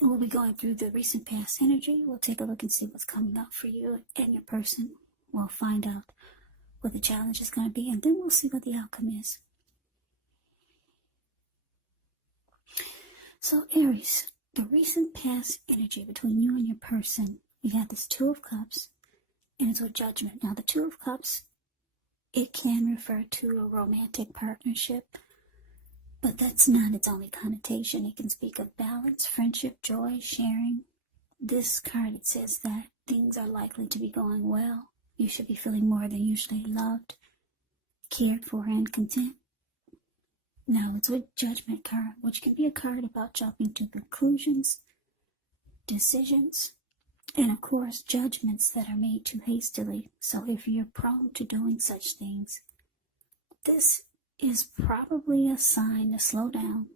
we'll be going through the recent past energy. We'll take a look and see what's coming up for you and your person. We'll find out what the challenge is going to be, and then we'll see what the outcome is. So Aries, the recent past energy between you and your person, we have this Two of Cups, and it's with Judgment. Now the Two of Cups, it can refer to a romantic partnership, but that's not its only connotation. It can speak of balance, friendship, joy, sharing. This card, it says that things are likely to be going well. You should be feeling more than usually loved, cared for, and content. Now it's with Judgment card, which can be a card about jumping to conclusions, decisions, and of course judgments that are made too hastily. So if you're prone to doing such things, this is probably a sign to slow down.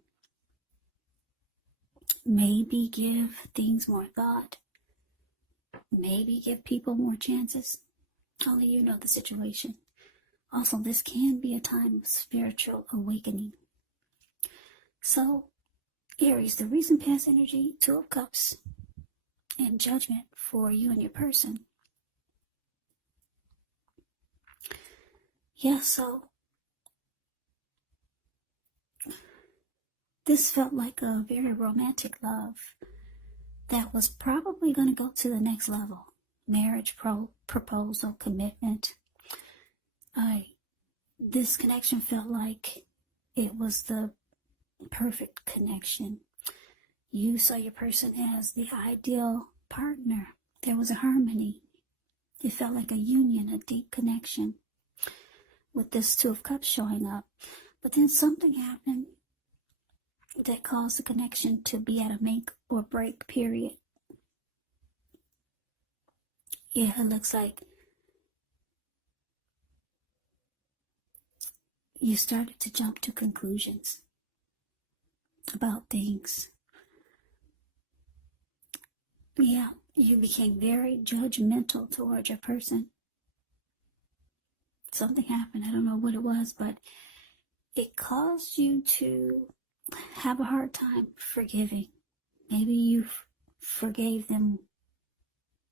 Maybe give things more thought. Maybe give people more chances. Only you know the situation. Also, this can be a time of spiritual awakening. So, Aries, the recent past energy, Two of Cups, and Judgment for you and your person. Yeah, so this felt like a very romantic love that was probably going to go to the next level. Marriage, proposal, commitment. This connection felt like it was the perfect connection. You saw your person as the ideal partner. There was a harmony. It felt like a union, a deep connection with this Two of Cups showing up. But then something happened that caused the connection to be at a make or break period. Yeah, it looks like you started to jump to conclusions about things. Yeah, you became very judgmental towards your person. Something happened, I don't know what it was, but it caused you to have a hard time forgiving. Maybe you forgave them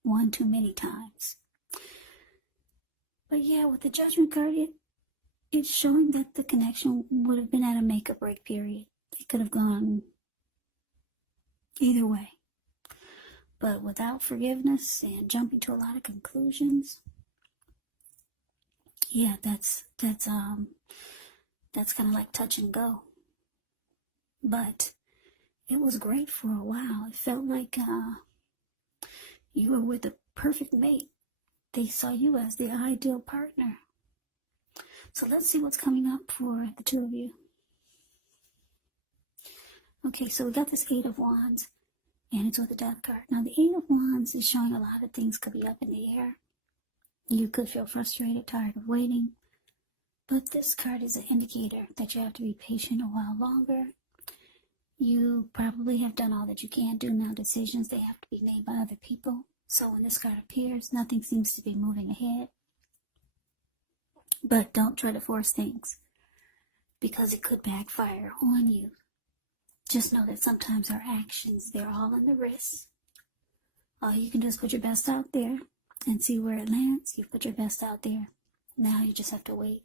one too many times. But yeah, with the Judgment card, it's showing that the connection would have been at a make or break period. It could have gone either way. But without forgiveness and jumping to a lot of conclusions, yeah, that's kind of like touch and go. But it was great for a while. It felt like you were with a perfect mate. They saw you as the ideal partner. So let's see what's coming up for the two of you. Okay, so we got this Eight of Wands, and it's with the Death card. Now, the Eight of Wands is showing a lot of things could be up in the air. You could feel frustrated, tired of waiting. But this card is an indicator that you have to be patient a while longer. You probably have done all that you can do. Now decisions, they have to be made by other people. So when this card appears, nothing seems to be moving ahead. But don't try to force things, because it could backfire on you. Just know that sometimes our actions, they're all in the wrists. All you can do is put your best out there and see where it lands. You put your best out there. Now you just have to wait.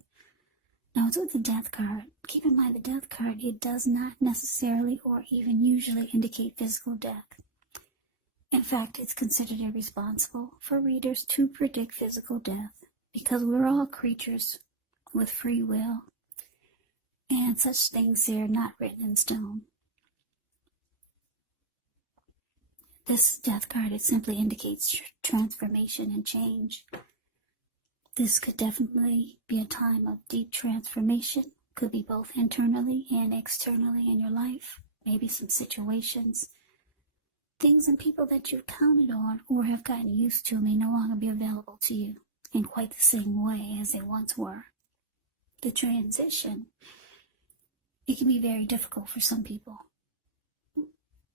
Now it's with the Death card. Keep in mind the Death card, it does not necessarily or even usually indicate physical death. In fact, it's considered irresponsible for readers to predict physical death, because we're all creatures with free will, and such things are not written in stone. This Death card, it simply indicates transformation and change. This could definitely be a time of deep transformation. Could be both internally and externally in your life. Maybe some situations, things and people that you've counted on or have gotten used to may no longer be available to you in quite the same way as they once were. The transition, it can be very difficult for some people.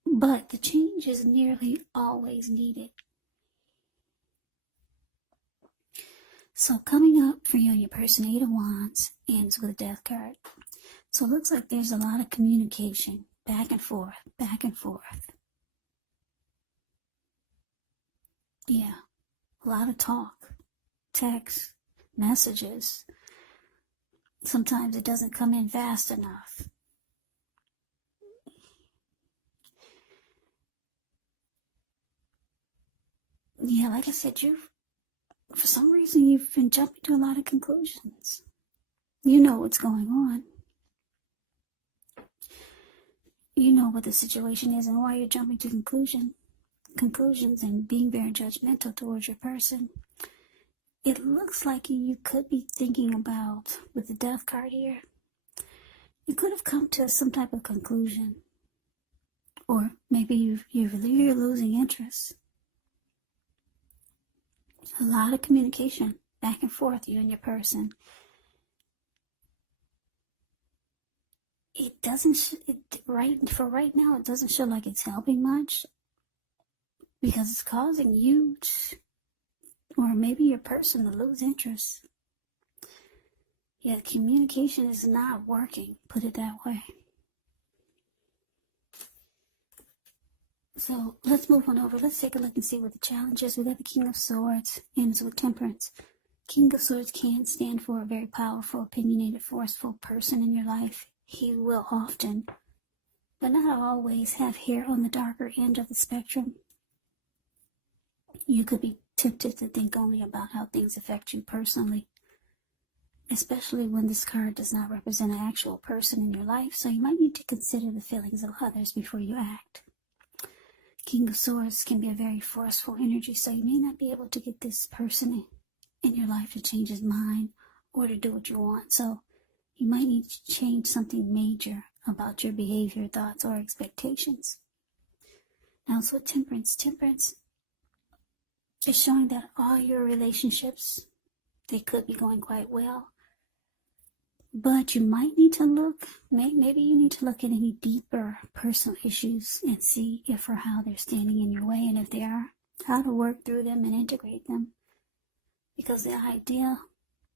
But the change is nearly always needed. So coming up for you and your person, Eight of Wands ends with a Death card. So it looks like there's a lot of communication, back and forth, back and forth. Yeah, a lot of talk, text, messages. Sometimes it doesn't come in fast enough. Yeah, like I said, for some reason, you've been jumping to a lot of conclusions. You know what's going on. You know what the situation is and why you're jumping to conclusions and being very judgmental towards your person. It looks like you could be thinking about, with the death card here, you could have come to some type of conclusion. Or maybe you're losing interest. A lot of communication back and forth, you and your person. It doesn't, for right now, it doesn't show like it's helping much, because it's causing you or maybe your person to lose interest. Yeah, communication is not working, put it that way. So let's move on over. Let's take a look and see what the challenge is. We got the King of Swords and it's with Temperance. King of Swords can stand for a very powerful, opinionated, forceful person in your life. He will often, but not always, have hair on the darker end of the spectrum. You could be tempted to think only about how things affect you personally, especially when this card does not represent an actual person in your life, so you might need to consider the feelings of others before you act. King of Swords can be a very forceful energy, so you may not be able to get this person in your life to change his mind or to do what you want, so you might need to change something major about your behavior, thoughts, or expectations. Now it's with Temperance. Temperance is showing that all your relationships, they could be going quite well, but you might need to look, maybe you need to look at any deeper personal issues and see if or how they're standing in your way, and if they are, how to work through them and integrate them. Because the idea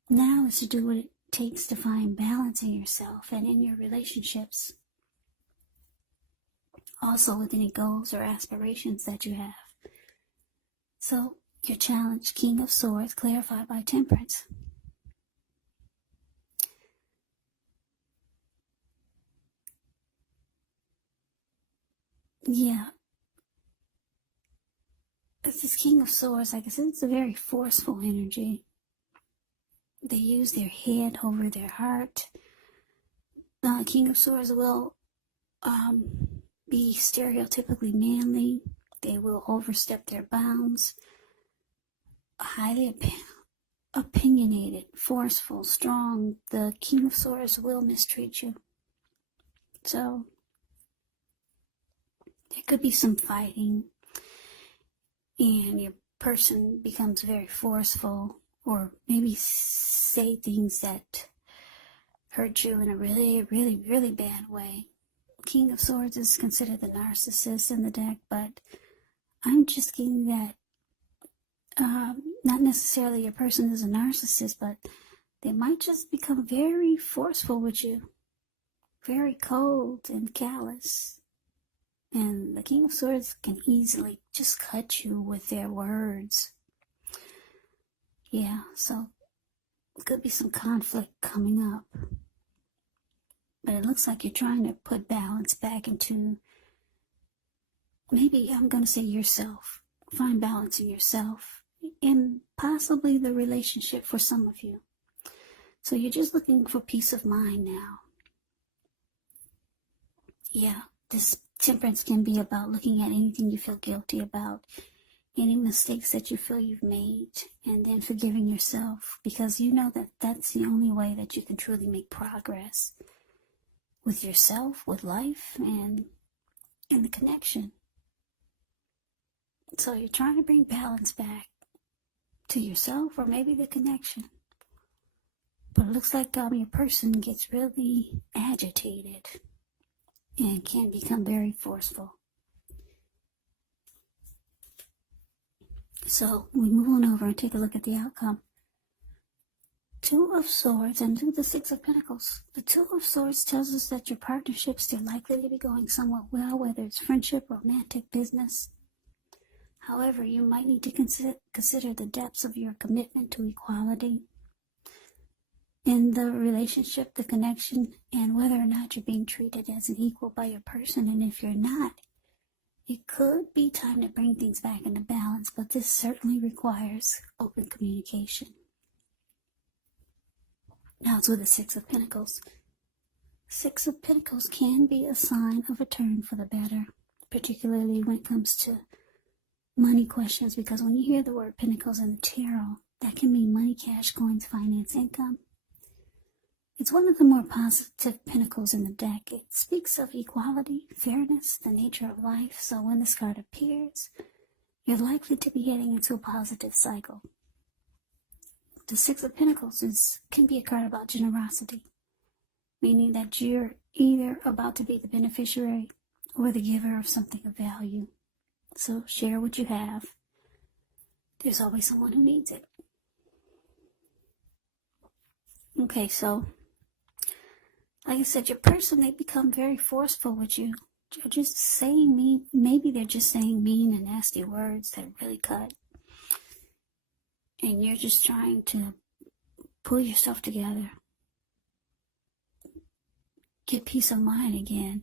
now is to do what it takes to find balance in yourself and in your relationships. Also with any goals or aspirations that you have. So your challenge, King of Swords, clarified by Temperance. Yeah. This King of Swords, like I said, it's a very forceful energy. They use their head over their heart. The King of Swords will be stereotypically manly. They will overstep their bounds. Highly opinionated, forceful, strong. The King of Swords will mistreat you. So there could be some fighting, and your person becomes very forceful, or maybe say things that hurt you in a really, really, really bad way. King of Swords is considered the narcissist in the deck, but I'm just getting that not necessarily your person is a narcissist, but they might just become very forceful with you, very cold and callous. And the King of Swords can easily just cut you with their words. Yeah, so it could be some conflict coming up. But it looks like you're trying to put balance back into, maybe I'm going to say yourself. Find balance in yourself and possibly the relationship for some of you. So you're just looking for peace of mind now. Yeah, this Temperance can be about looking at anything you feel guilty about, any mistakes that you feel you've made, and then forgiving yourself, because you know that that's the only way that you can truly make progress with yourself, with life, and in the connection. So you're trying to bring balance back to yourself, or maybe the connection. But it looks like your person gets really agitated and can become very forceful. So we move on over and take a look at the outcome. Two of Swords and the Six of Pentacles. The Two of Swords tells us that your partnerships, they're likely to be going somewhat well, whether it's friendship, romantic, business. However, you might need to consider the depths of your commitment to equality in the relationship, the connection, and whether or not you're being treated as an equal by your person. And if you're not, it could be time to bring things back into balance, but this certainly requires open communication. Now it's with the Six of Pentacles. Six of Pentacles can be a sign of a turn for the better, particularly when it comes to money questions, because when you hear the word Pentacles in the tarot, that can mean money, cash, coins, finance, income. It's one of the more positive pentacles in the deck. It speaks of equality, fairness, the nature of life. So when this card appears, you're likely to be heading into a positive cycle. The Six of Pentacles can be a card about generosity, meaning that you're either about to be the beneficiary or the giver of something of value. So share what you have. There's always someone who needs it. Okay, so like I said, your person, they become very forceful with you. They're just saying maybe they're just saying mean and nasty words that really cut. And you're just trying to pull yourself together. Get peace of mind again.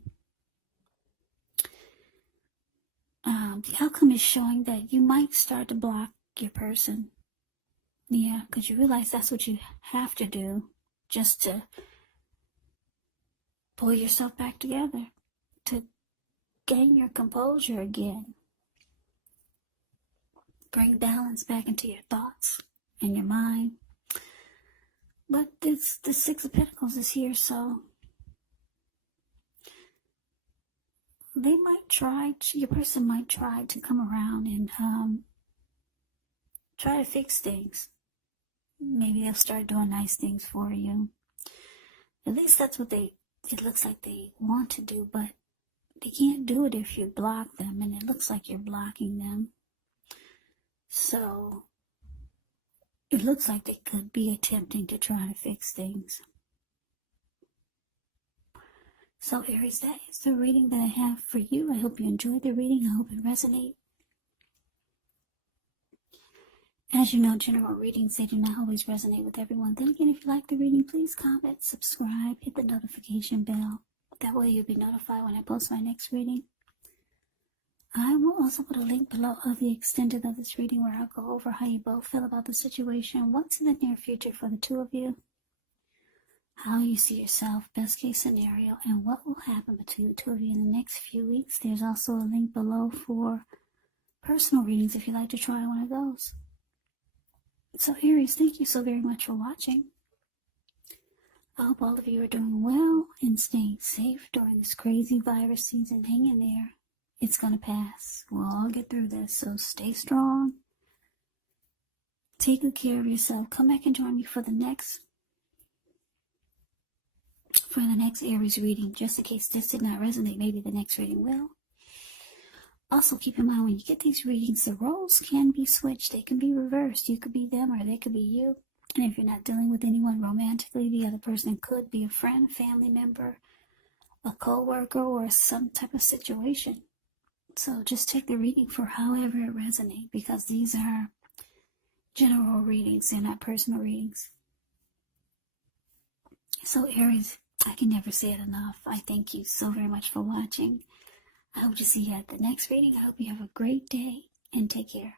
The outcome is showing that you might start to block your person. Yeah, because you realize that's what you have to do just to pull yourself back together, to gain your composure again. Bring balance back into your thoughts and your mind. But the Six of Pentacles is here, so they might your person might try to come around and try to fix things. Maybe they'll start doing nice things for you. At least that's what it looks like they want to do, but they can't do it if you block them, and it looks like you're blocking them. So it looks like they could be attempting to try to fix things. So Aries, that is the reading that I have for you. I hope you enjoyed the reading. I hope it resonates. As you know, general readings, they do not always resonate with everyone. Then again, if you like the reading, please comment, subscribe, hit the notification bell. That way you'll be notified when I post my next reading. I will also put a link below of the extended of this reading where I'll go over how you both feel about the situation, what's in the near future for the two of you, how you see yourself, best case scenario, and what will happen between the two of you in the next few weeks. There's also a link below for personal readings if you'd like to try one of those. So Aries, thank you so very much for watching. I hope all of you are doing well and staying safe during this crazy virus season. Hang in there. It's going to pass. We'll all get through this, so stay strong. Take good care of yourself. Come back and join me for the next Aries reading, just in case this did not resonate. Maybe the next reading will. Also, keep in mind, when you get these readings, the roles can be switched. They can be reversed. You could be them or they could be you. And if you're not dealing with anyone romantically, the other person could be a friend, family member, a co-worker, or some type of situation. So just take the reading for however it resonates, because these are general readings. They're not personal readings. So Aries, I can never say it enough. I thank you so very much for watching. I hope to see you at the next reading. I hope you have a great day and take care.